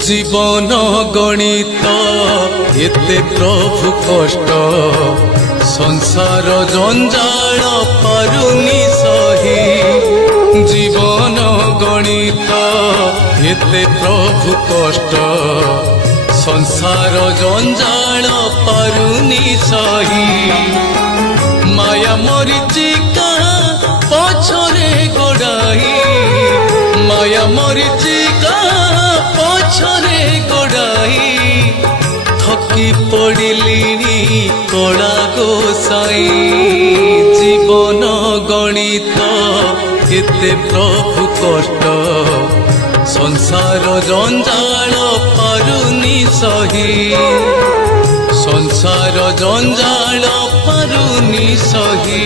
জীবন গণিত এতে প্রভু কষ্ট সংসার জঞ্জাল পারুনি সহি। জীবন গণিত এতে প্রভু কষ্ট সংসার জঞ্জাল পারুনি সহি। মায়া মরিচিকা পছরে গোড়াই, মায়া মরিচিকা পছরে গোড়াই, থকি পড়িলিনি কড়া গোসাই। জীবন গণিত এতে প্রভু কষ্ট সংসার জঞ্জাল পারুনি সহি। সংসার জঞ্জাল পারুনি সহি।